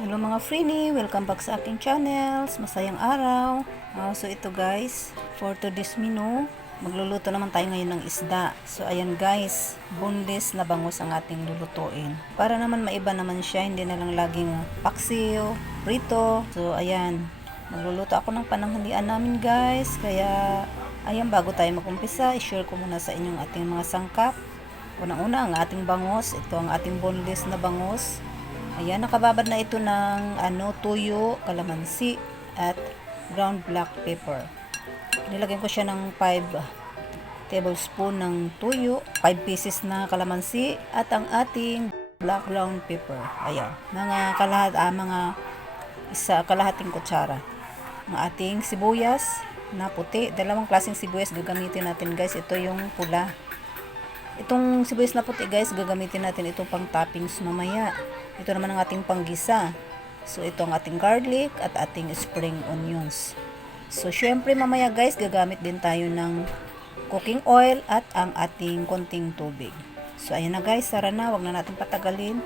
Hello mga Freenie, welcome back sa aking channels. Masayang araw. So ito guys, for today's menu, magluluto naman tayo ngayon ng isda. So ayan guys, boneless na bangus ang ating lulutuin. Para naman maiba naman siya, hindi na lang laging paksiw, prito. So ayan, magluluto ako ng pananghalian namin guys. Kaya ayan, bago tayo mag-umpisa, i-share ko muna sa inyong ating mga sangkap. Unang-una ang ating bangus. Ito ang ating boneless na bangus. Ayan, nakababad na ito ng tuyo, kalamansi, at ground black pepper. Nilagyan ko siya ng 5 tablespoon ng tuyo, 5 pieces na kalamansi, at ang ating black ground pepper. Ayan, kalahating kutsara. Ang ating sibuyas na puti, dalawang klaseng sibuyas gagamitin natin guys. Ito yung pula. Itong sibuyas na puti guys, gagamitin natin itong pang toppings mamaya. Ito naman ang ating panggisa. So ito ang ating garlic at ating spring onions. So syempre mamaya guys, gagamit din tayo ng cooking oil at ang ating konting tubig. So ayan na guys, tara na, wag na natin patagalin.